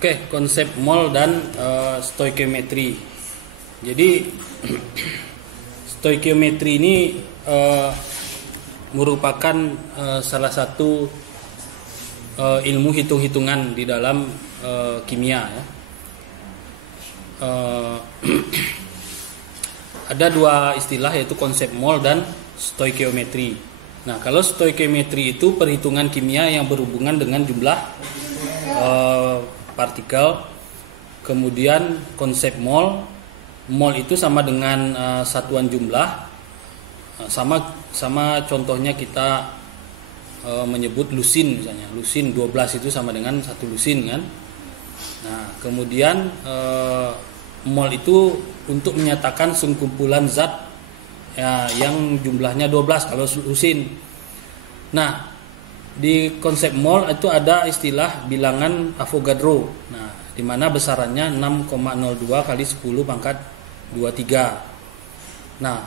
Oke, konsep mol dan stoikiometri. Jadi stoikiometri ini merupakan salah satu ilmu hitung-hitungan di dalam kimia ya. Ada dua istilah, yaitu konsep mol dan stoikiometri. Nah, kalau stoikiometri itu perhitungan kimia yang berhubungan dengan jumlah partikel. Kemudian konsep mol itu sama dengan satuan jumlah. Sama contohnya kita menyebut lusin misalnya. Lusin 12 itu sama dengan 1 lusin kan. Nah, kemudian mol itu untuk menyatakan sekumpulan zat ya, yang jumlahnya 12 kalau lusin. Nah, di konsep mol itu ada istilah bilangan Avogadro. Nah, di mana besarannya 6,02 kali 10 pangkat 23. Nah,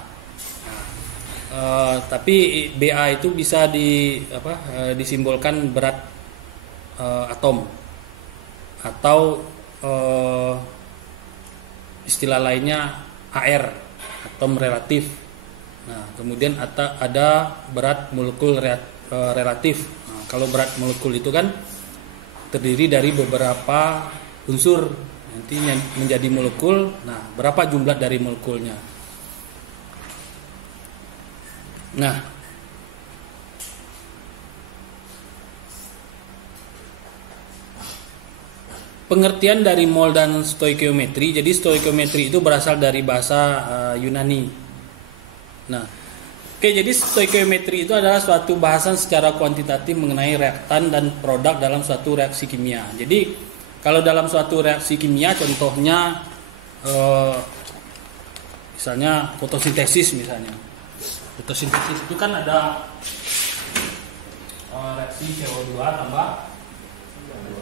tapi Ba itu bisa disimbolkan berat atom atau istilah lainnya AR, atom relatif. Nah, kemudian ada berat molekul relatif. Nah, kalau berat molekul itu kan terdiri dari beberapa unsur, nanti menjadi molekul. Nah, berapa jumlah dari molekulnya? Nah, pengertian dari mol dan stoikiometri. Jadi stoikiometri itu berasal dari bahasa Yunani. Nah, jadi stoikiometri itu adalah suatu bahasan secara kuantitatif mengenai reaktan dan produk dalam suatu reaksi kimia. Jadi kalau dalam suatu reaksi kimia, contohnya misalnya fotosintesis misalnya. Fotosintesis itu kan ada reaksi CO2 tambah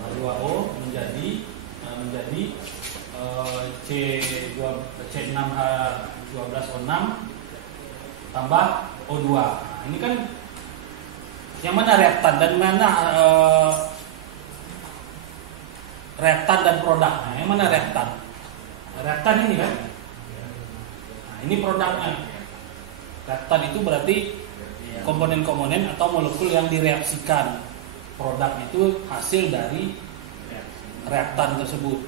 H2O menjadi C6H12O6 tambah O2. Nah, ini kan yang mana reaktan dan mana reaktan dan produk. Nah, yang mana reaktan? Reaktan ini kan. Nah, ini produknya. Reaktan itu berarti komponen-komponen atau molekul yang direaksikan. Produk itu hasil dari reaktan tersebut.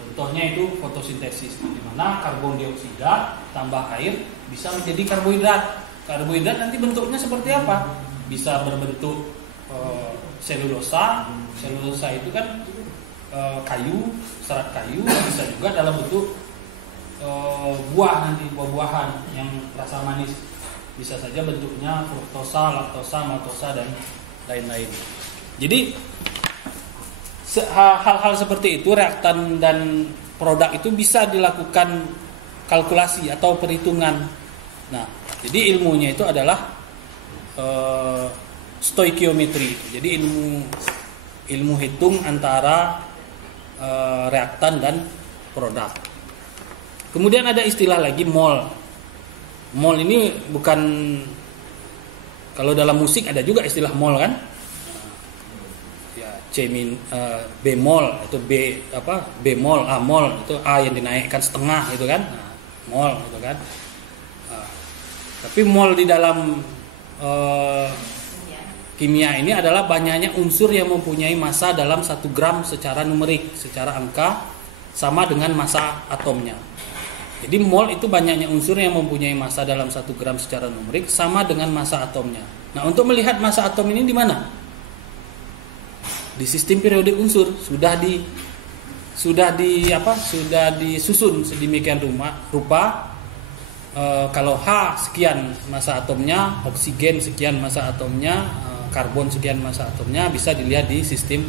Contohnya itu fotosintesis, di mana karbon dioksida tambah air bisa menjadi karbohidrat. Karbohidrat nanti bentuknya seperti apa? Bisa berbentuk selulosa. Selulosa itu kan kayu, serat kayu. Bisa juga dalam bentuk buah, nanti buah-buahan yang rasa manis. Bisa saja bentuknya fruktosa, laktosa, maltosa dan lain-lain. Jadi hal-hal seperti itu, reaktan dan produk itu bisa dilakukan kalkulasi atau perhitungan. Nah, jadi ilmunya itu adalah stoikiometri. Jadi ilmu hitung antara reaktan dan produk. Kemudian ada istilah lagi mol. Mol ini bukan, kalau dalam musik ada juga istilah mol kan? Ya, bemol itu bemol, mol itu A yang dinaikkan setengah gitu kan. Nah, mol gitu kan. Tapi mol di dalam kimia ini adalah banyaknya unsur yang mempunyai massa dalam 1 gram secara numerik, secara angka sama dengan massa atomnya. Jadi mol itu banyaknya unsur yang mempunyai massa dalam 1 gram secara numerik sama dengan massa atomnya. Nah, untuk melihat massa atom ini di mana? Di sistem periodik unsur sudah disusun sedemikian rupa. Kalau H sekian massa atomnya, oksigen sekian massa atomnya, karbon sekian massa atomnya, bisa dilihat di sistem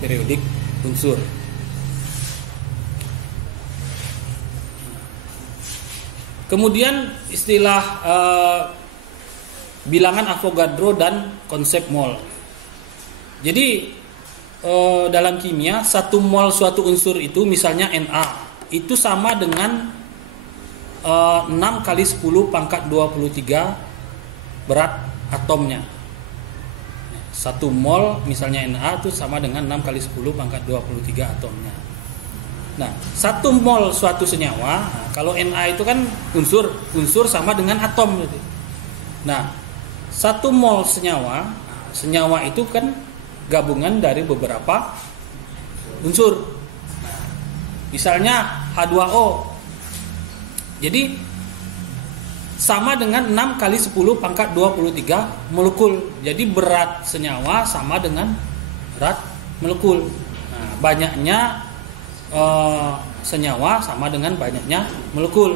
periodik unsur. Kemudian istilah bilangan Avogadro dan konsep mol. Jadi dalam kimia 1 mol suatu unsur itu misalnya Na itu sama dengan 6 kali 10 pangkat 23 berat atomnya. 1 1 mol misalnya Na itu sama dengan 6 kali 10 pangkat 23 atomnya. Nah, 1 mol suatu senyawa, nah, kalau Na itu kan unsur sama dengan atom gitu. Nah, 1 mol senyawa itu kan gabungan dari beberapa unsur. Misalnya H2O. Jadi sama dengan 6 kali 10 pangkat 23 molekul. Jadi berat senyawa sama dengan berat molekul. Nah, banyaknya senyawa sama dengan banyaknya molekul.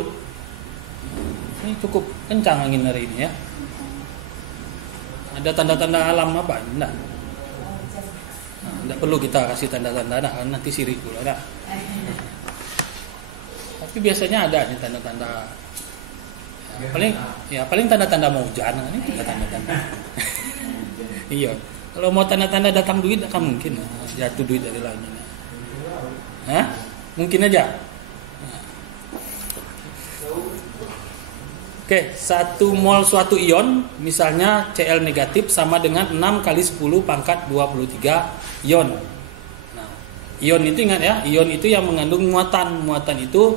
Ini cukup kencang angin hari ini ya. Ada tanda-tanda alam apa? Enggak. Nah, enggak perlu kita kasih tanda-tanda, nanti sirik pula dah. Tapi biasanya ada nih tanda-tanda. Paling tanda-tanda mau hujan, ini juga tanda-tanda. Iya. Kalau mau tanda-tanda datang duit akan mungkin jatuh duit dari langit. Hah? Mungkin aja. Oke, 1 mol suatu ion misalnya Cl negatif sama dengan 6 kali 10 pangkat 23 ion. Nah, ion itu ingat ya, ion itu yang mengandung muatan. Muatan itu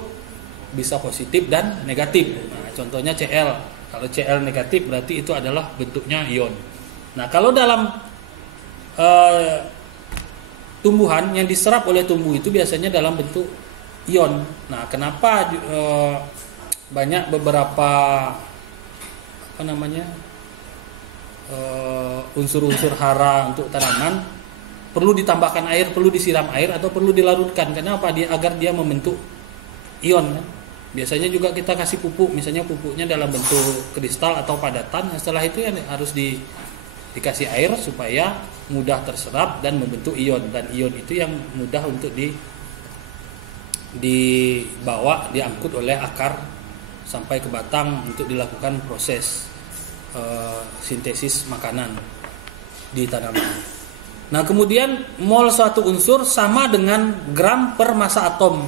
bisa positif dan negatif. Nah, contohnya Cl. Kalau Cl negatif berarti itu adalah bentuknya ion. Nah, kalau dalam tumbuhan yang diserap oleh tumbuh itu biasanya dalam bentuk ion. Nah, kenapa banyak beberapa unsur-unsur hara untuk tanaman perlu ditambahkan air, perlu disiram air atau perlu dilarutkan. Kenapa? Agar dia membentuk ion kan? Biasanya juga kita kasih pupuk, misalnya pupuknya dalam bentuk kristal atau padatan. Setelah itu ya harus dikasih air supaya mudah terserap dan membentuk ion. Dan ion itu yang mudah untuk dibawa, diangkut oleh akar sampai ke batang untuk dilakukan proses sintesis makanan di tanaman. Nah, kemudian mol suatu unsur sama dengan gram per massa atom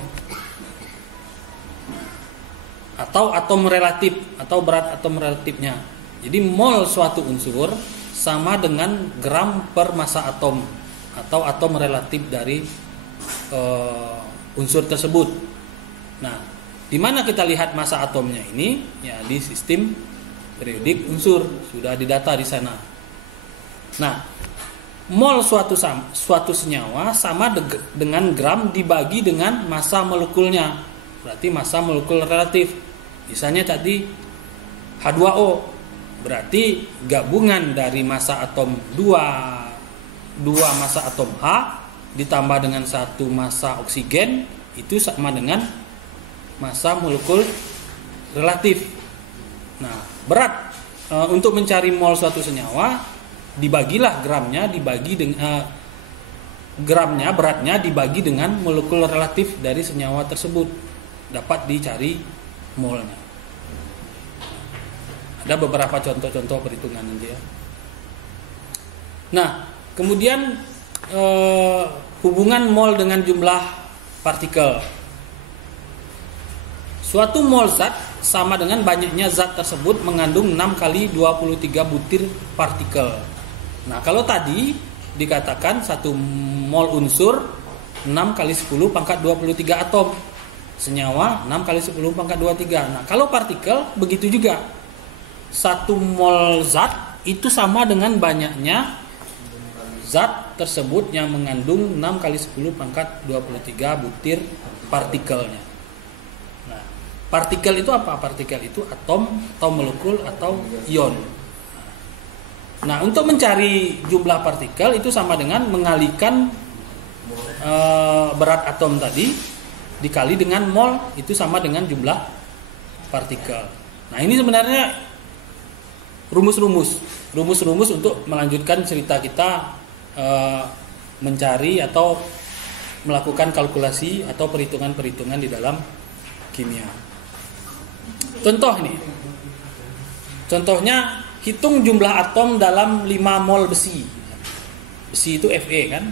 atau atom relatif atau berat atom relatifnya. Jadi mol suatu unsur sama dengan gram per massa atom atau atom relatif dari unsur tersebut. Nah, di mana kita lihat massa atomnya ini? Ya, di sistem periodik unsur sudah didata di sana. Nah, mol suatu senyawa sama dengan gram dibagi dengan massa molekulnya. Berarti massa molekul relatif. Misalnya tadi H2O, berarti gabungan dari massa atom 2 massa atom H ditambah dengan 1 massa oksigen itu sama dengan massa molekul relatif. Nah, berat untuk mencari mol suatu senyawa dibagilah gramnya dibagi dengan beratnya dibagi dengan molekul relatif dari senyawa tersebut. Dapat dicari molnya. Ada beberapa contoh-contoh perhitungan nanti ya. Nah, kemudian hubungan mol dengan jumlah partikel. Suatu mol zat sama dengan banyaknya zat tersebut mengandung 6 kali 23 butir partikel. Nah, kalau tadi dikatakan 1 mol unsur 6 kali 10 pangkat 23 atom. Senyawa 6 kali 10 pangkat 23. Nah, kalau partikel begitu juga. 1 mol zat itu sama dengan banyaknya zat tersebut yang mengandung 6 kali 10 pangkat 23 butir partikelnya. Nah, partikel itu apa? Partikel itu atom atau molekul atau ion. Nah, untuk mencari jumlah partikel itu sama dengan mengalikan berat atom tadi dikali dengan mol itu sama dengan jumlah partikel. Nah, ini sebenarnya rumus-rumus untuk melanjutkan cerita kita mencari atau melakukan kalkulasi atau perhitungan-perhitungan di dalam kimia. Contoh nih. Contohnya hitung jumlah atom dalam 5 mol besi. Besi itu Fe kan?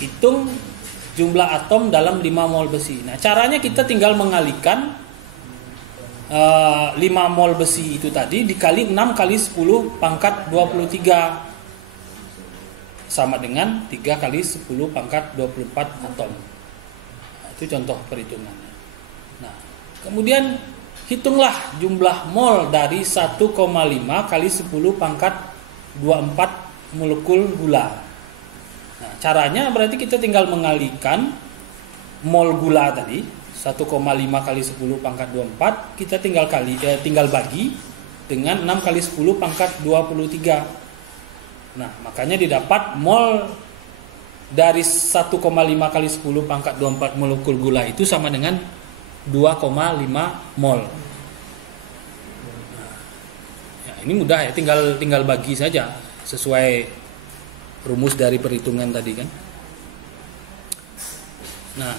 Hitung jumlah atom dalam 5 mol besi. Nah, caranya kita tinggal mengalikan 5 mol besi itu tadi dikali 6 kali 10 pangkat 23 sama dengan 3 kali 10 pangkat 24 atom. Nah, itu contoh perhitungannya. Nah, kemudian hitunglah jumlah mol dari 1,5 kali 10 pangkat 24 molekul gula. Nah, caranya berarti kita tinggal mengalihkan mol gula tadi 1,5 kali 10 pangkat 24 kita tinggal bagi dengan 6 kali 10 pangkat 23. Nah, makanya didapat mol dari 1,5 kali 10 pangkat 24 molekul gula itu sama dengan 2,5 mol. Ya, ini mudah ya, tinggal bagi saja sesuai rumus dari perhitungan tadi kan. Nah,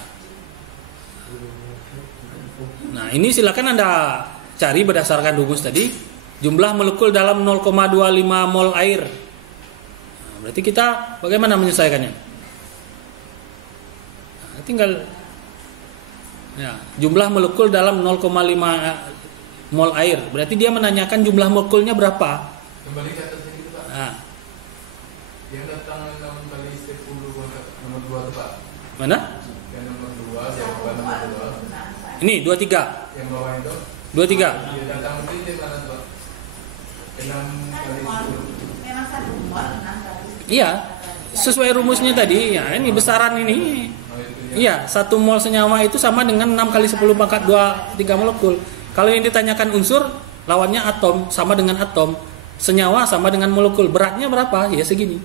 ini silakan Anda cari berdasarkan rumus tadi jumlah molekul dalam 0,25 mol air. Nah, berarti kita bagaimana menyelesaikannya? Nah, tinggal ya, jumlah molekul dalam 0,5 mol air. Berarti dia menanyakan jumlah molekulnya berapa? Kembali ke atas itu Pak. Nah. Yang datang 6 kali 10 nomor 2 itu Pak. Mana? Yang nomor 2, yang bawah nomor 2. Ini 23. Yang bawah itu. 23. Yang datang itu mana Pak? 6 kali 10. Memang 1 mol 6 kali. Iya. Sesuai rumusnya tadi, ya ini besaran ini. Iya, 1 mol senyawa itu sama dengan 6 kali 10 pangkat 23 molekul. Kalau yang ditanyakan unsur, lawannya atom, sama dengan atom. Senyawa sama dengan molekul. Beratnya berapa? Ya segini.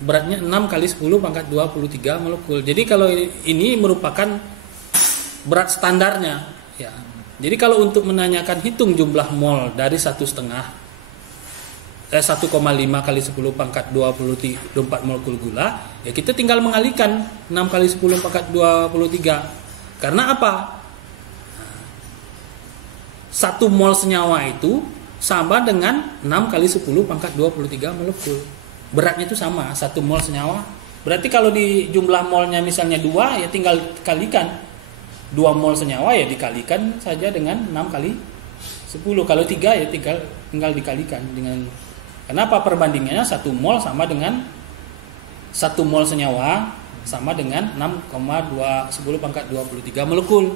Beratnya 6 kali 10 pangkat 23 molekul. Jadi kalau ini merupakan berat standarnya. Ya. Jadi kalau untuk menanyakan hitung jumlah mol dari 1,5 kali 10 pangkat 24 molekul gula, ya kita tinggal mengalihkan 6 kali 10 pangkat 23. Karena apa? 1 mol senyawa itu sama dengan 6 kali 10 pangkat 23 molekul. Beratnya itu sama, 1 mol senyawa. Berarti kalau di jumlah molnya misalnya 2, ya tinggal kalikan. 2 mol senyawa ya dikalikan saja dengan 6 kali 10. Kalau 3 ya tinggal dikalikan dengan. Kenapa perbandingannya 1 mol sama dengan 1 mol senyawa sama dengan 6,10 pangkat 23 molekul.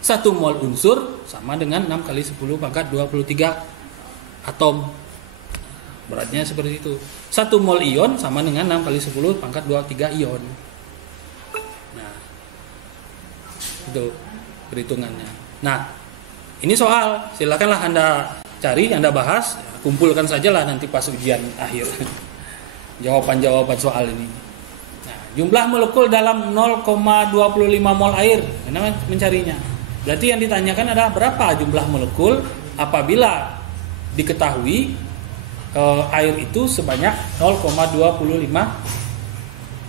1 mol unsur sama dengan 6 kali 10 pangkat 23 atom. Beratnya seperti itu. 1 mol ion sama dengan 6 kali 10 pangkat 23 ion. Nah, itu perhitungannya. Nah, ini soal, silakanlah Anda cari, Anda bahas, kumpulkan sajalah nanti pas ujian akhir jawaban-jawaban soal ini. Nah, jumlah molekul dalam 0,25 mol air, mana mencarinya? Berarti yang ditanyakan adalah berapa jumlah molekul apabila diketahui air itu sebanyak 0,25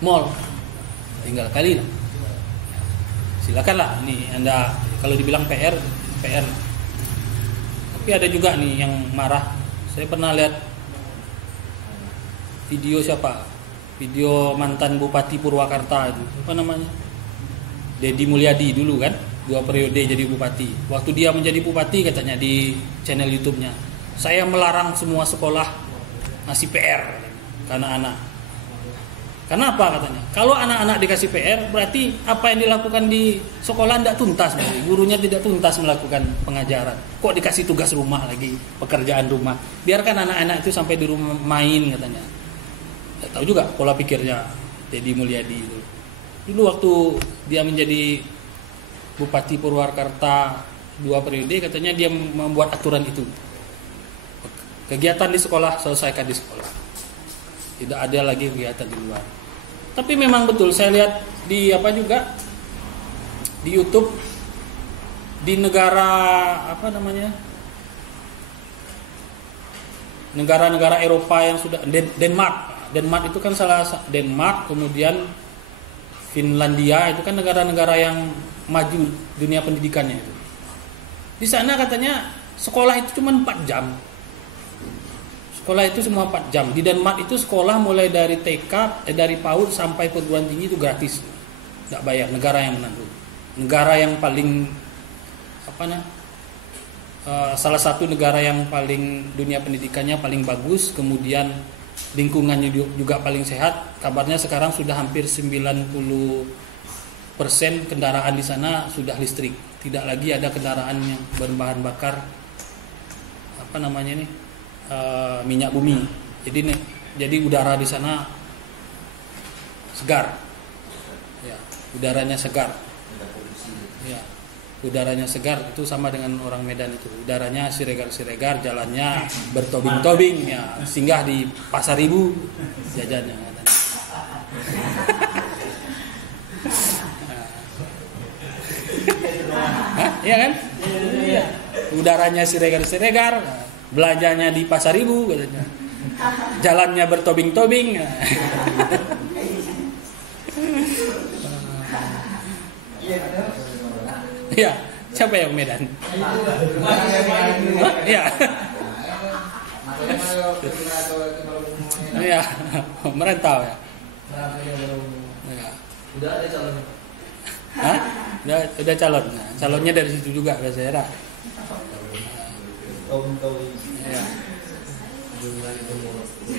mol. Tinggal kali lah. Silakanlah nih Anda kalau dibilang PR. Tapi ada juga nih yang marah. Saya pernah lihat video siapa? Video mantan Bupati Purwakarta itu. Apa namanya? Deddy Mulyadi dulu kan, 2 periode jadi bupati. Waktu dia menjadi bupati katanya di channel YouTube-nya, saya melarang semua sekolah ngasih PR ke anak-anak. Kenapa katanya? Kalau anak-anak dikasih PR, berarti apa yang dilakukan di sekolah tidak tuntas, berarti gurunya tidak tuntas melakukan pengajaran. Kok dikasih tugas rumah lagi, pekerjaan rumah? Biarkan anak-anak itu sampai di rumah main katanya. Tidak tahu juga pola pikirnya Deddy Mulyadi itu. Dulu waktu dia menjadi Bupati Purwakarta 2 periode, katanya dia membuat aturan itu. Kegiatan di sekolah selesaikan di sekolah. Tidak ada lagi kegiatan di luar. Tapi memang betul saya lihat di di YouTube di negara negara-negara Eropa yang sudah Denmark itu kan Denmark, kemudian Finlandia itu kan negara-negara yang maju dunia pendidikannya itu. Di sana katanya sekolah itu cuma 4 jam. Sekolah itu semua 4 jam. Di Denmark itu sekolah mulai dari TK, dari PAUD sampai perguruan tinggi itu gratis. Enggak bayar, negara yang menanggung. Negara yang paling salah satu negara yang paling dunia pendidikannya paling bagus, kemudian lingkungannya juga paling sehat. Kabarnya sekarang sudah hampir 90% kendaraan di sana sudah listrik. Tidak lagi ada kendaraan yang berbahan bakar minyak bumi. Jadi udara di sana segar. Ya, udaranya segar. Ya, udaranya segar itu sama dengan orang Medan itu. Udaranya siregar-siregar, jalannya bertobing-tobing ya, singgah di Pasar Ibu jajannya. Hah? Iya kan? Iya. Udaranya siregar-siregar, belanjanya di Pasar Ibu katanya. Jalannya bertobing-tobing. Iya, siapa yang Medan? Iya. Iya, merantau ya. Udah ada calon. Hah? Udah calon. Nah, calonnya dari situ juga biasanya. Ya.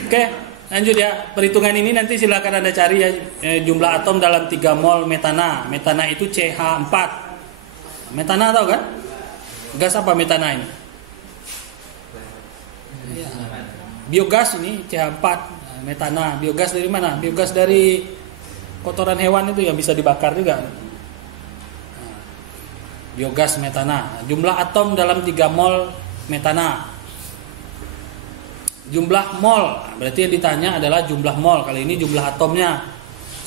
Oke, lanjut ya. Perhitungan ini nanti silakan Anda cari ya, jumlah atom dalam 3 mol metana. Metana itu CH4. Metana tahu kan? Gas apa metana ini? Ya. Biogas ini CH4. Metana, biogas dari mana? Biogas dari kotoran hewan itu yang bisa dibakar juga. Biogas metana. Jumlah atom dalam 3 mol metana. Jumlah mol, berarti yang ditanya adalah jumlah mol. Kali ini jumlah atomnya.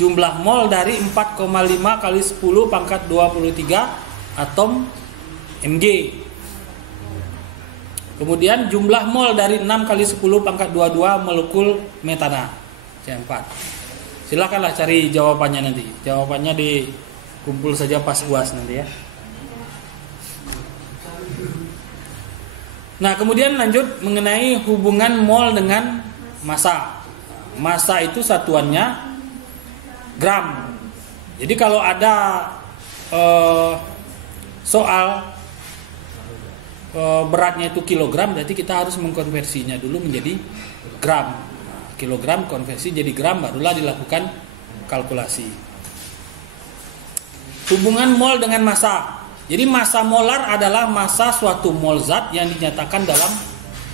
Jumlah mol dari 4,5 kali 10 pangkat 23 atom Mg. Kemudian jumlah mol dari 6 kali 10 pangkat 22 molekul metana C4. Silakanlah cari jawabannya nanti. Jawabannya dikumpul saja pas UAS nanti ya. Nah, kemudian lanjut mengenai hubungan mol dengan massa. Massa itu satuannya gram. Jadi kalau ada soal beratnya itu kilogram, berarti kita harus mengkonversinya dulu menjadi gram. Nah, kilogram konversi jadi gram, barulah dilakukan kalkulasi. Hubungan mol dengan massa. Jadi massa molar adalah massa suatu mol zat yang dinyatakan dalam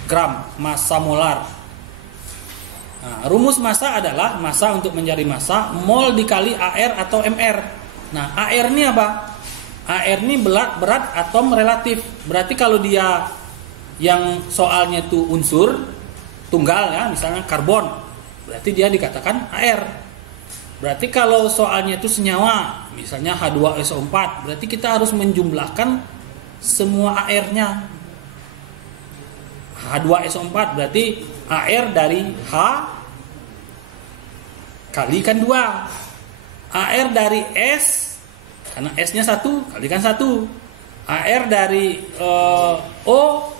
gram, massa molar. Nah, rumus massa adalah massa untuk mencari massa mol dikali AR atau MR. Nah, AR ini apa? AR ini berat atom relatif. Berarti kalau dia yang soalnya itu unsur tunggal ya, misalnya karbon, berarti dia dikatakan AR. Berarti kalau soalnya itu senyawa, misalnya H2SO4, berarti kita harus menjumlahkan semua AR-nya. H2SO4 berarti AR dari H kalikan 2. AR dari S, karena S-nya 1, kalikan 1. AR dari O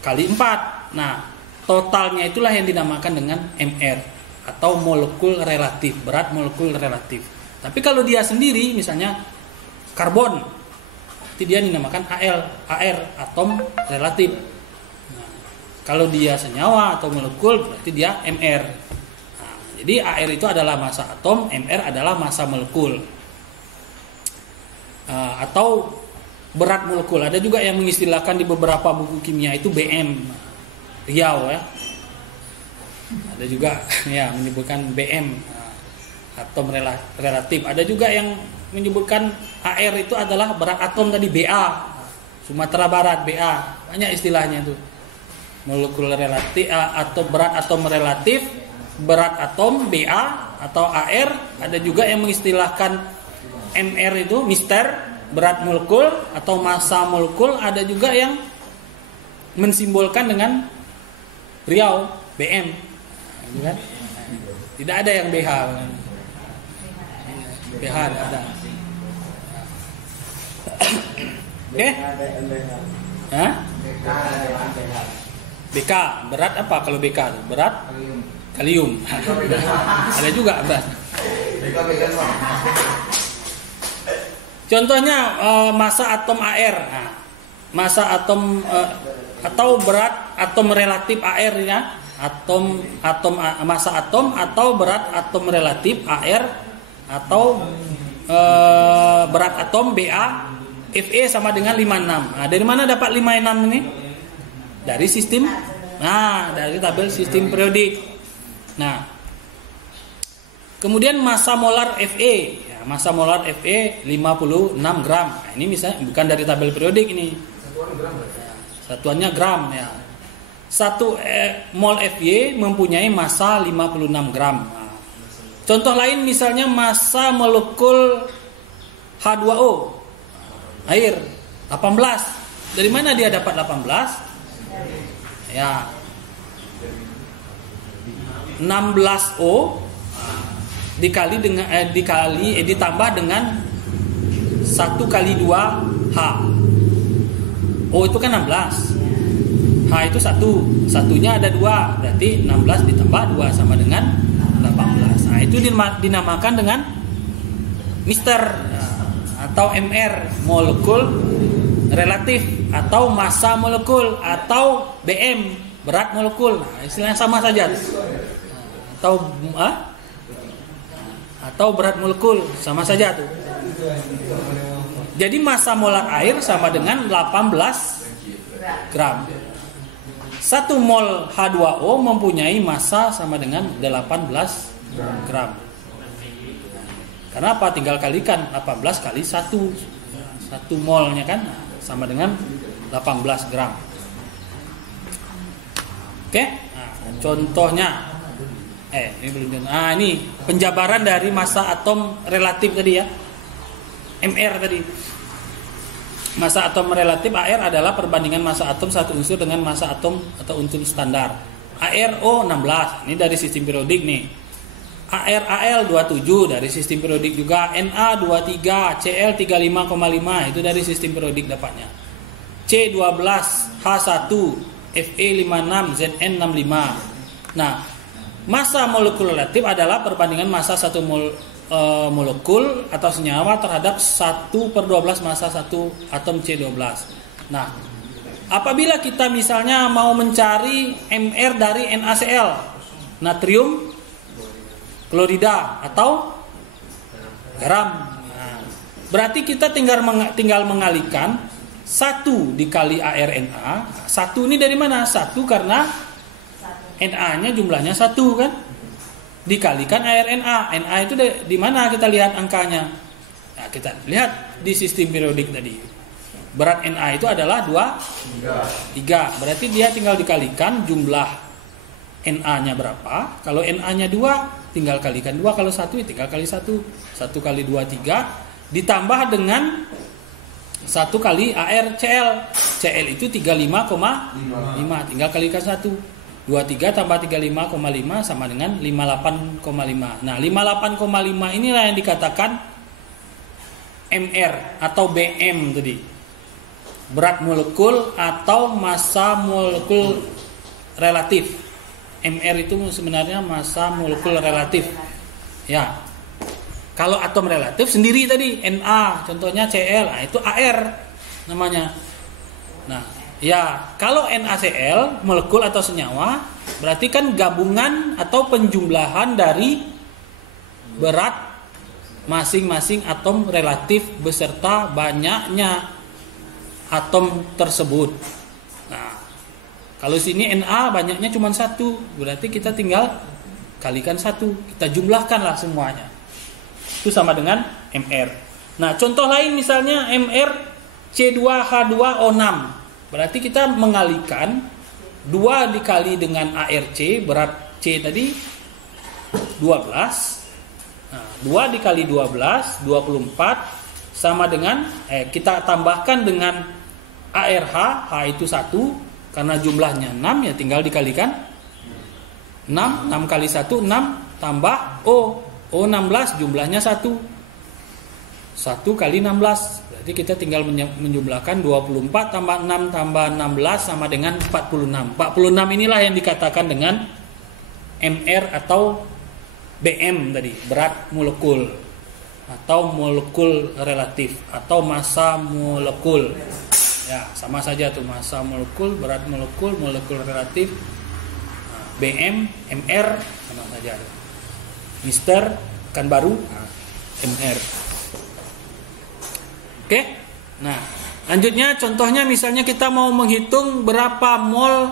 kali 4. Nah, totalnya itulah yang dinamakan dengan MR. Atau molekul relatif, berat molekul relatif. Tapi kalau dia sendiri, misalnya karbon, nanti dia dinamakan AR, atom relatif. Nah, kalau dia senyawa atau molekul, berarti dia MR. Nah, jadi AR itu adalah massa atom, MR adalah massa molekul. Atau berat molekul. Ada juga yang mengistilahkan di beberapa buku kimia itu BM, Riau ya. Ada juga ya menyebutkan BM, atom relatif. Ada juga yang menyebutkan AR itu adalah berat atom tadi BA, Sumatera Barat BA. Banyak istilahnya itu. Molekul relatif atau berat atom relatif, berat atom BA atau AR. Ada juga yang mengistilahkan MR itu mister, berat molekul atau massa molekul. Ada juga yang mensimbolkan dengan Riau BM. Kan? Tidak ada yang BH. BH tidak ada. Oke? Hah? BK berat apa kalau BK? Berat kalium. Ada juga berat. Contohnya massa atom AR. Nah, massa atom atau berat atom relatif AR ya. massa atom atau berat atom relatif AR atau berat atom BA Fe sama dengan 56. Nah, dari mana dapat 56 ini? Dari sistem, dari tabel sistem periodik. Nah, kemudian massa molar Fe, ya, massa molar Fe 56 gram. Nah, ini misalnya bukan dari tabel periodik ini. Satuannya gram ya. 1 mol Fy mempunyai massa 56 gram. Nah, contoh lain misalnya massa molekul H2O, air 18. Dari mana dia dapat 18? Ya, 16O ditambah dengan 1 kali 2 H. O itu kan 16. H itu 1. Satunya ada 2. Berarti 16 ditambah 2 sama dengan 18. Nah, itu dinamakan dengan Mister atau MR, molekul relatif, atau massa molekul, atau BM, berat molekul. Nah, istilahnya sama saja. Atau berat molekul sama saja tuh. Jadi massa molar air sama dengan 18 gram. 1 mol H2O mempunyai massa sama dengan 18 gram. Karena apa? Tinggal kalikan 18 kali 1. 1 molnya kan sama dengan 18 gram. Oke? Nah, contohnya ini belum contoh. Ini penjabaran dari massa atom relatif tadi ya. MR tadi. Massa atom relatif AR adalah perbandingan massa atom satu unsur dengan massa atom atau unsur standar. ARO 16, ini dari sistem periodik nih. ARAL 27 dari sistem periodik juga. Na 23, Cl 35,5 itu dari sistem periodik dapatnya. C12, H1, Fe 56, Zn 65. Nah, massa molekul relatif adalah perbandingan massa satu molekul atau senyawa terhadap 1/12 massa satu atom C12. Nah, apabila kita misalnya mau mencari MR dari NaCl, natrium klorida atau garam, nah, berarti kita tinggal mengalikan 1 dikali ARNA. 1 ini dari mana? 1 karena Na-nya jumlahnya 1 kan? Dikalikan ARNA. Na itu di mana kita lihat angkanya? Nah, kita lihat di sistem periodik tadi. Berat Na itu adalah 3. Berarti dia tinggal dikalikan jumlah Na-nya berapa. Kalau Na-nya 2, tinggal kalikan 2. Kalau 1, tinggal kali 1. 1 kali 2, 3. Ditambah dengan 1 kali ARCl. Cl itu 35,5. Tinggal kalikan 1. 23 tambah 35,5 sama dengan 58,5. Nah, 58,5 inilah yang dikatakan MR atau BM tadi. Berat molekul atau massa molekul relatif. MR itu sebenarnya massa molekul relatif. Ya. Kalau atom relatif sendiri tadi Na, contohnya Cl, nah itu AR namanya. Nah, ya, kalau NaCl, molekul atau senyawa, berarti kan gabungan atau penjumlahan dari berat masing-masing atom relatif beserta banyaknya atom tersebut. Nah, kalau sini Na banyaknya cuma 1, berarti kita tinggal kalikan 1, kita jumlahkanlah semuanya. Itu sama dengan MR. Nah, contoh lain misalnya MR C2H2O6. Berarti kita mengalikan 2 dikali dengan ARC, berat C tadi 12. Nah, 2 dikali 12, 24 sama dengan kita tambahkan dengan ARH, H itu 1 karena jumlahnya 6 ya tinggal dikalikan 6 kali 1 6 tambah O 16 jumlahnya 1 kali 16. Jadi kita tinggal menjumlahkan 24 tambah 6 tambah 16 sama dengan 46. 46 inilah yang dikatakan dengan MR atau BM tadi, berat molekul atau molekul relatif atau massa molekul. Ya, sama saja tuh, massa molekul, berat molekul, molekul relatif. Nah, BM, MR sama saja. Mister kan baru, MR. Oke. Nah, lanjutnya contohnya misalnya kita mau menghitung berapa mol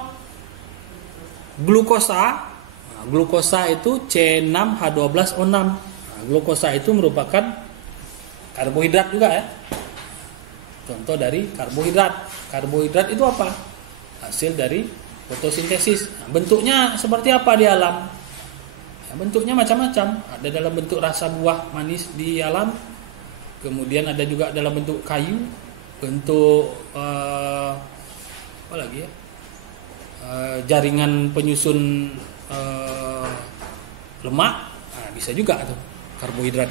glukosa. Nah, glukosa itu C6H12O6. Nah, glukosa itu merupakan karbohidrat juga ya. Contoh dari karbohidrat. Karbohidrat itu apa? Hasil dari fotosintesis. Nah, bentuknya seperti apa di alam? Ya, bentuknya macam-macam. Ada dalam bentuk rasa buah manis di alam. Kemudian ada juga dalam bentuk kayu, bentuk apa lagi ya? Jaringan penyusun lemak. Nah, bisa juga tuh karbohidrat.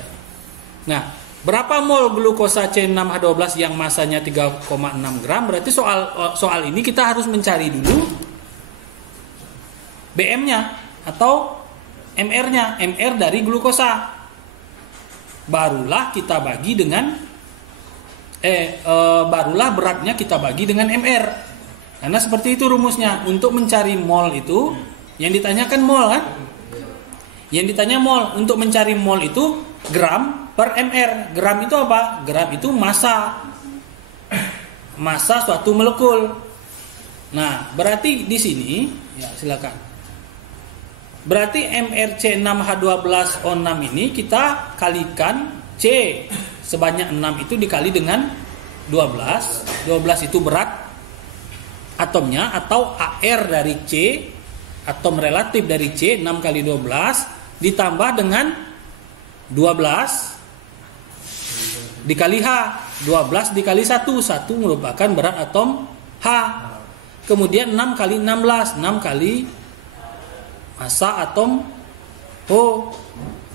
Nah, berapa mol glukosa C6H12 yang masanya 3,6 gram? Berarti soal ini kita harus mencari dulu BM-nya atau MR-nya. MR dari glukosa. Barulah kita bagi dengan barulah beratnya kita bagi dengan MR. Karena seperti itu rumusnya. Untuk mencari mol itu yang ditanyakan mol kan? Yang ditanya mol. Untuk mencari mol itu gram per mr. Gram itu apa? Gram itu massa suatu molekul. Nah, berarti di sini ya silakan. Berarti MrC6H12O6 ini kita kalikan C sebanyak 6 itu dikali dengan 12. 12 itu berat atomnya atau AR dari C, atom relatif dari C 6 kali 12 ditambah dengan 12 dikali H. 12 dikali 1 merupakan berat atom H. Kemudian 6 kali 16, 6 kali massa atom O.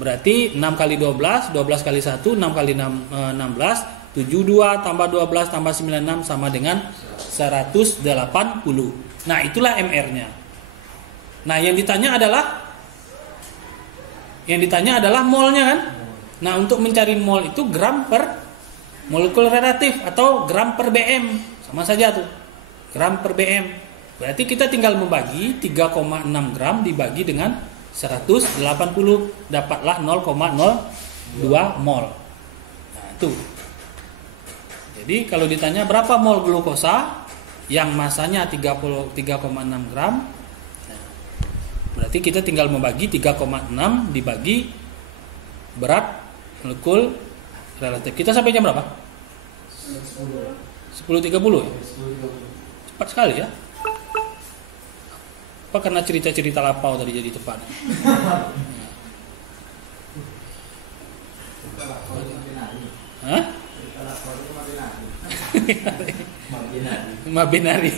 Berarti 6 kali 12, 12 kali 1, 6 kali 16, 72 tambah 12 tambah 96 sama dengan 180. Nah, itulah MR-nya. Nah, yang ditanya adalah molnya kan? Nah, untuk mencari mol itu gram per molekul relatif atau gram per BM. Sama saja tuh. Gram per BM. Berarti kita tinggal membagi 3,6 gram dibagi dengan 180, dapatlah 0,02 mol. Nah, itu. Jadi kalau ditanya berapa mol glukosa yang masanya 3,6 gram, berarti kita tinggal membagi 3,6 dibagi berat molekul relatif. Kita sampai jam berapa? 10.30 ya? Cepat sekali ya. Apa karena cerita-cerita lapau tadi jadi tepat? Hah? Mabinari.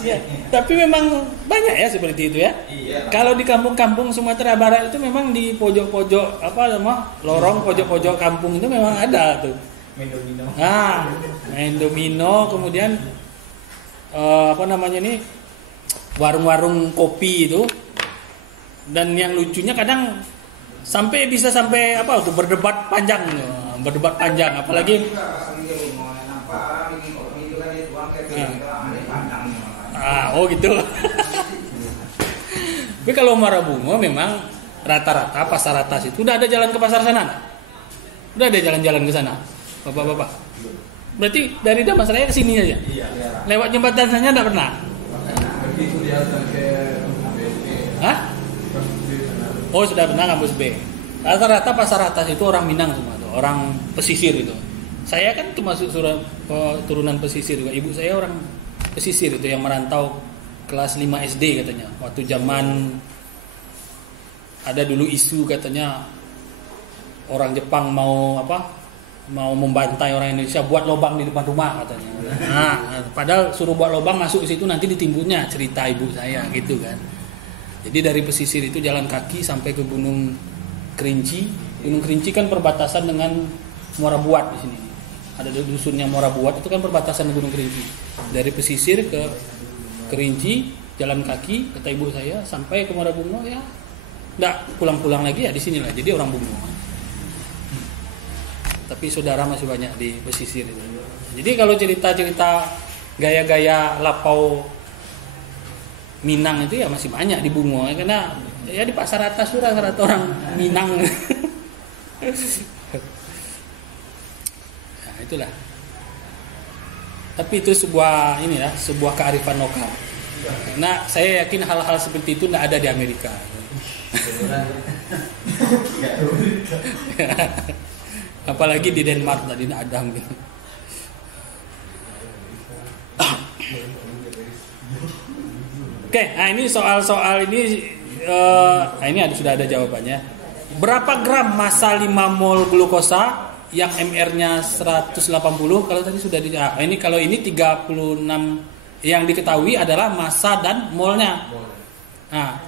Ya, tapi memang banyak ya seperti itu ya. Iya. Kalau di kampung-kampung Sumatera Barat itu memang di pojok-pojok lorong pojok-pojok kampung itu memang ada tuh. Main domino, kemudian warung-warung kopi itu. Dan yang lucunya kadang bisa sampai berdebat panjang, apalagi gitu. Tapi kalau Marabungo memang rata-rata pasar atas itu udah ada jalan ke pasar sana. Udah ada jalan-jalan ke sana. Bapak-bapak. Berarti dari Damastraya ke sini aja. Iya. Lewat jembatan saja enggak pernah. Itu dia ke Hah? Oh, sudah pernah kampus B. Rata-rata pasar atas itu orang Minang semua tuh, orang pesisir itu. Saya kan termasuk turunan pesisir juga. Ibu saya orang pesisir itu yang merantau kelas 5 SD katanya. Waktu zaman ada dulu isu katanya orang Jepang mau membantai orang Indonesia, buat lubang di depan rumah katanya. Nah, padahal suruh buat lubang masuk ke situ nanti ditimbunnya, cerita ibu saya gitu kan. Jadi dari pesisir itu jalan kaki sampai ke Gunung Kerinci. Gunung Kerinci kan perbatasan dengan Muara Buat di sini. Ada dusunnya Muara Buat itu kan perbatasan Gunung Kerinci. Dari pesisir ke Kerinci jalan kaki kata ibu saya sampai ke Muara Bungo ya. Enggak pulang-pulang lagi ya di sini lah. Jadi orang Bungo. Tapi saudara masih banyak di pesisir itu. Jadi kalau cerita-cerita gaya-gaya lapau Minang itu ya masih banyak di Bungo karena ya di pasar atas sudah rata orang Minang. Nah, itulah. Tapi itu sebuah sebuah kearifan lokal. Nah, saya yakin hal-hal seperti itu tidak ada di Amerika. Apalagi di Denmark tadi tidak ada mungkin. Oke, nah ini soal-soal ini sudah ada jawabannya. Berapa gram massa 5 mol glukosa yang MR-nya 180? Kalau tadi sudah kalau ini 36 yang diketahui adalah massa dan molnya. Nah,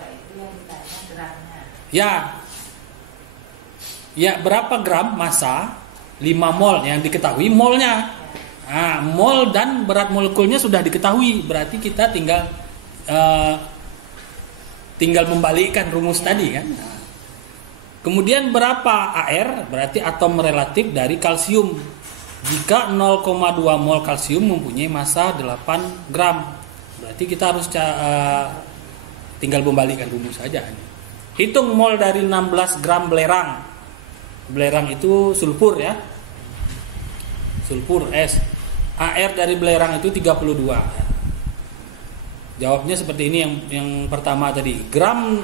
ya berapa gram massa 5 mol yang diketahui molnya. Nah, mol dan berat molekulnya sudah diketahui, berarti kita tinggal membalikkan rumus tadi kan. Kemudian berapa AR, berarti atom relatif dari kalsium. Jika 0,2 mol kalsium mempunyai massa 8 gram, berarti kita harus tinggal membalikkan rumus saja. Hitung mol dari 16 gram belerang. Belerang itu sulfur ya. Sulfur S. AR dari belerang itu 32. Jawabnya seperti ini yang pertama tadi. Gram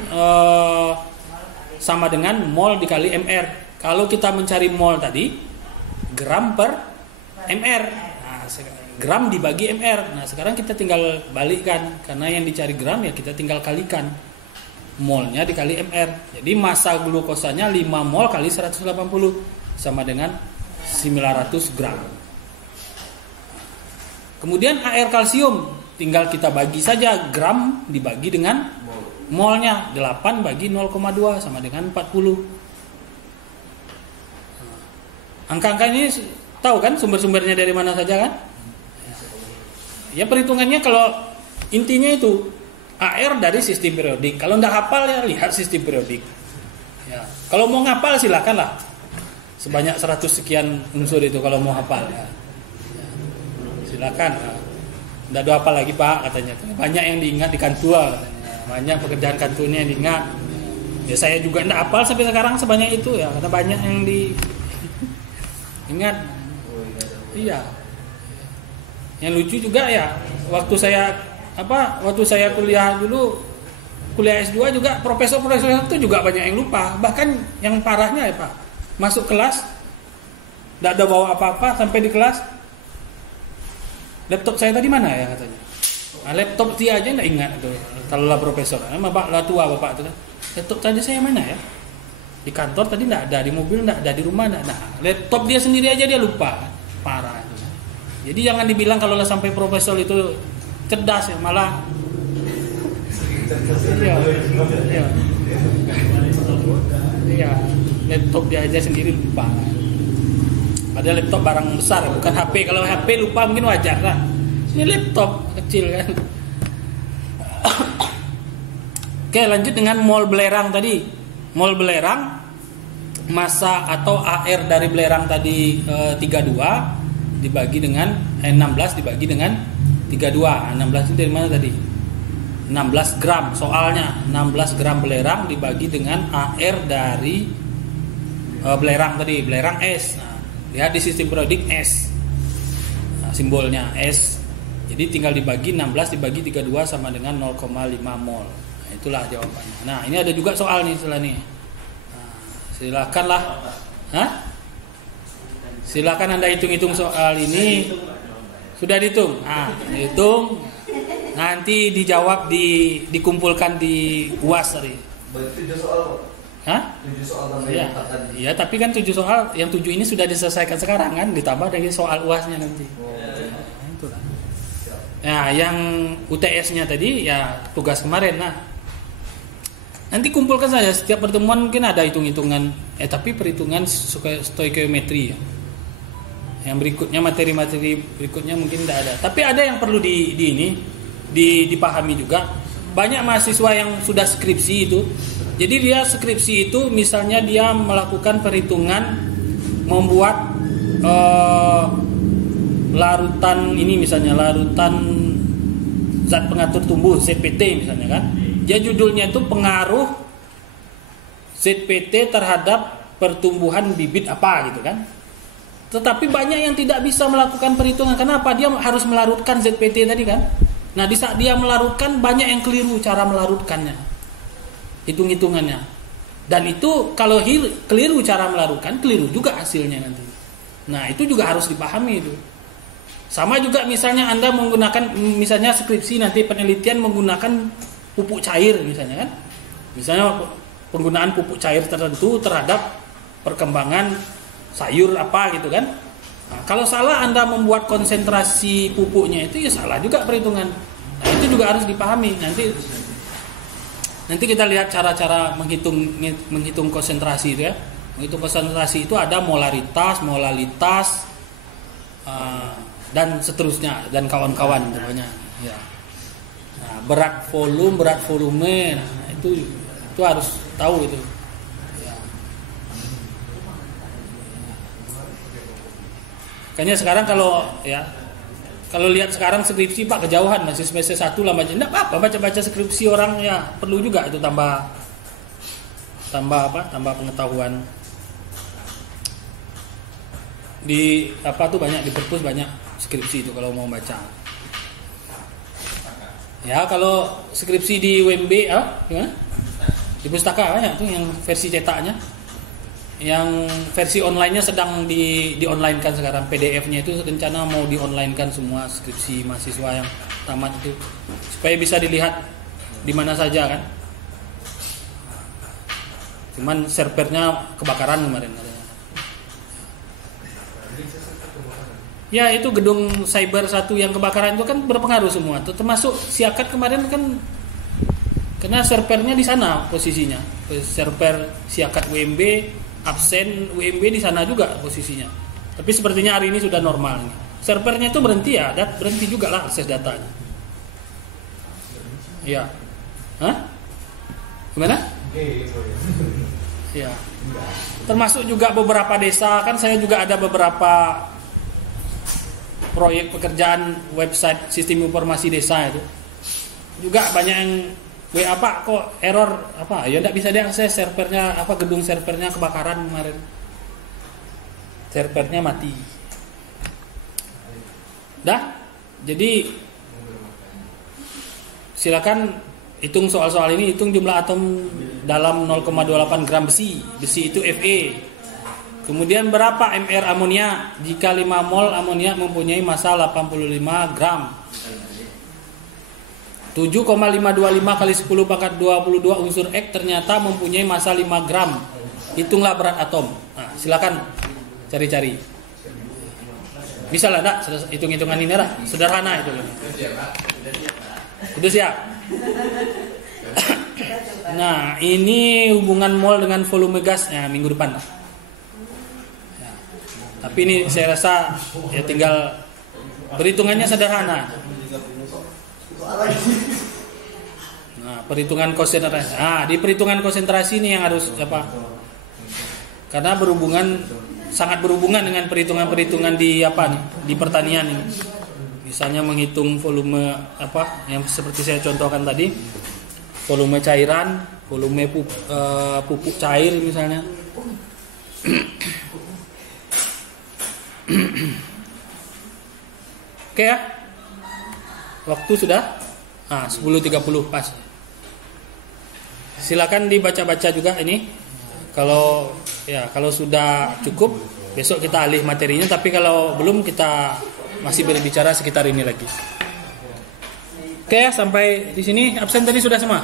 sama dengan mol dikali MR. Kalau kita mencari mol tadi, gram per MR. Nah, gram dibagi MR. Nah, sekarang kita tinggal balikkan. Karena yang dicari gram ya kita tinggal kalikan. Molnya dikali MR. Jadi massa glukosanya 5 mol kali 180 sama dengan 900 gram. Kemudian AR kalsium tinggal kita bagi saja, gram dibagi dengan molnya, 8 bagi 0,2 sama dengan 40. Angka-angka ini tahu kan sumber-sumbernya dari mana saja kan? Ya perhitungannya kalau intinya itu AR dari sistem periodik. Kalau nggak hafal ya lihat sistem periodik. Ya, kalau mau ngapal silakan lah. Sebanyak 100 sekian unsur itu kalau mau hafal ya. Silakan. Nggak ada apa lagi Pak katanya. Banyak yang diingat di kantua katanya. Banyak pekerjaan kantornya yang diingat. Ya saya juga nggak hafal sampai sekarang sebanyak itu ya. Karena banyak yang diingat. Iya. Yang lucu juga ya. Waktu saya kuliah dulu, kuliah S2 juga profesor-profesor itu juga banyak yang lupa. Bahkan yang parahnya ya Pak, masuk kelas nggak ada bawa apa-apa sampai di kelas. Laptop saya tadi mana ya katanya. Nah, laptop dia aja nggak ingat itu. Kalau lah profesor, bapak lah tua bapak itu kan. Laptop tadi saya mana ya? Di kantor tadi nggak ada, di mobil nggak ada, di rumah nggak ada. Laptop dia sendiri aja dia lupa, parah itu. Jadi jangan dibilang kalau lah sampai profesor itu cerdas ya, malah. Iya, laptop dia aja sendiri lupa. Ada laptop barang besar, bukan HP. Kalau HP lupa mungkin wajar lah. Ini laptop kecil kan. Oke, lanjut dengan mol belerang tadi. Mol belerang, massa atau AR dari belerang tadi 32 dibagi dengan 16 dibagi dengan 32. 16 itu dari mana tadi? 16 gram. Soalnya 16 gram belerang dibagi dengan AR dari belerang tadi, belerang S. Nah, lihat di sistem periodik S. Nah, simbolnya S. Jadi tinggal dibagi 16 dibagi 32 sama dengan 0,5 mol. Nah, itulah jawabannya. Nah, ini ada juga soal nih setelah ini. Nah, silakanlah. Hah? Silakan Anda hitung-hitung soal ini. Sudah dihitung. Nah, hitung. Nanti dijawab dikumpulkan di UAS tadi. Berarti 7 soal. Hah? 7 soal tambah Iya. 4 tadi. Iya, tapi kan 7 soal, yang 7 ini sudah diselesaikan sekarang kan, ditambah dari soal UASnya nanti. Nah, itulah. Nah, yang UTS-nya tadi ya tugas kemarin. Nah, nanti kumpulkan saja setiap pertemuan mungkin ada hitung-hitungan, tapi perhitungan stoikiometri ya. Yang berikutnya materi-materi berikutnya mungkin tidak ada. Tapi ada yang perlu dipahami juga. Banyak mahasiswa yang sudah skripsi itu. Jadi dia skripsi itu misalnya dia melakukan perhitungan membuat larutan ini misalnya larutan zat pengatur tumbuh ZPT misalnya kan. Dia judulnya itu pengaruh ZPT terhadap pertumbuhan bibit apa gitu kan. Tetapi banyak yang tidak bisa melakukan perhitungan. Kenapa? Dia harus melarutkan ZPT tadi kan. Nah, di saat dia melarutkan banyak yang keliru cara melarutkannya. Hitung-hitungannya. Dan itu kalau keliru cara melarutkan, keliru juga hasilnya nanti. Nah, itu juga harus dipahami itu. Sama juga misalnya Anda menggunakan, misalnya skripsi nanti penelitian menggunakan pupuk cair misalnya kan. Misalnya penggunaan pupuk cair tertentu terhadap perkembangan sayur apa gitu kan. Nah, kalau salah Anda membuat konsentrasi pupuknya itu ya salah juga perhitungan. Nah, itu juga harus dipahami. Nanti kita lihat cara-cara menghitung konsentrasi itu ya. Menghitung konsentrasi itu ada molaritas, molalitas, dan seterusnya dan kawan-kawan pokoknya ya. Nah, berat volume, nah, itu harus tahu itu ya. Kayaknya sekarang kalau lihat sekarang skripsi Pak kejauhan masih semester 1 lah baca. Enggak apa-apa baca skripsi orang ya, perlu juga itu tambah pengetahuan. Di banyak di perpus banyak skripsi itu kalau mau baca. Ya kalau skripsi di UMB gimana? Di pustaka banyak tuh yang versi cetaknya. Yang versi online-nya sedang di online-kan sekarang. PDF-nya itu rencana mau di online-kan semua skripsi mahasiswa yang tamat itu supaya bisa dilihat di mana saja kan. Cuman servernya kebakaran kemarin katanya. Ya itu gedung cyber 1 yang kebakaran itu kan berpengaruh semua. Termasuk Siakat kemarin kan karena servernya di sana posisinya. Server Siakat UMB, absen UMB di sana juga posisinya. Tapi sepertinya hari ini sudah normal. Servernya itu berhenti ya, berhenti juga lah akses datanya. Ya. Hah? Gimana? Ya. Termasuk juga beberapa desa kan saya juga ada beberapa proyek pekerjaan website sistem informasi desa itu juga banyak yang WA Pak kok error ya tidak bisa diakses servernya gedung servernya kebakaran kemarin, servernya mati dah. Jadi silakan hitung soal-soal ini, hitung jumlah atom dalam 0,28 gram besi itu Fe. Kemudian berapa mR amonia jika 5 mol amonia mempunyai massa 85 gram. 7,525 kali 10 pangkat 22 unsur X ternyata mempunyai massa 5 gram. Hitunglah berat atom. Nah, silakan cari-cari. Bisa lah enggak hitung-hitungan ini lah. Sederhana itu. Udah siap? Nah, ini hubungan mol dengan volume gasnya minggu depan. Tapi ini saya rasa ya tinggal perhitungannya sederhana. Nah, perhitungan konsentrasi. Nah, di perhitungan konsentrasi ini yang harus karena sangat berhubungan dengan perhitungan-perhitungan di di pertanian ini. Misalnya menghitung volume yang seperti saya contohkan tadi, volume cairan, volume pupuk cair misalnya. Oke ya. Waktu sudah 10.30 pas. Silakan dibaca-baca juga ini. Kalau sudah cukup besok kita alih materinya, tapi kalau belum kita masih berbicara sekitar ini lagi. Oke ya, sampai di sini absen tadi sudah semua.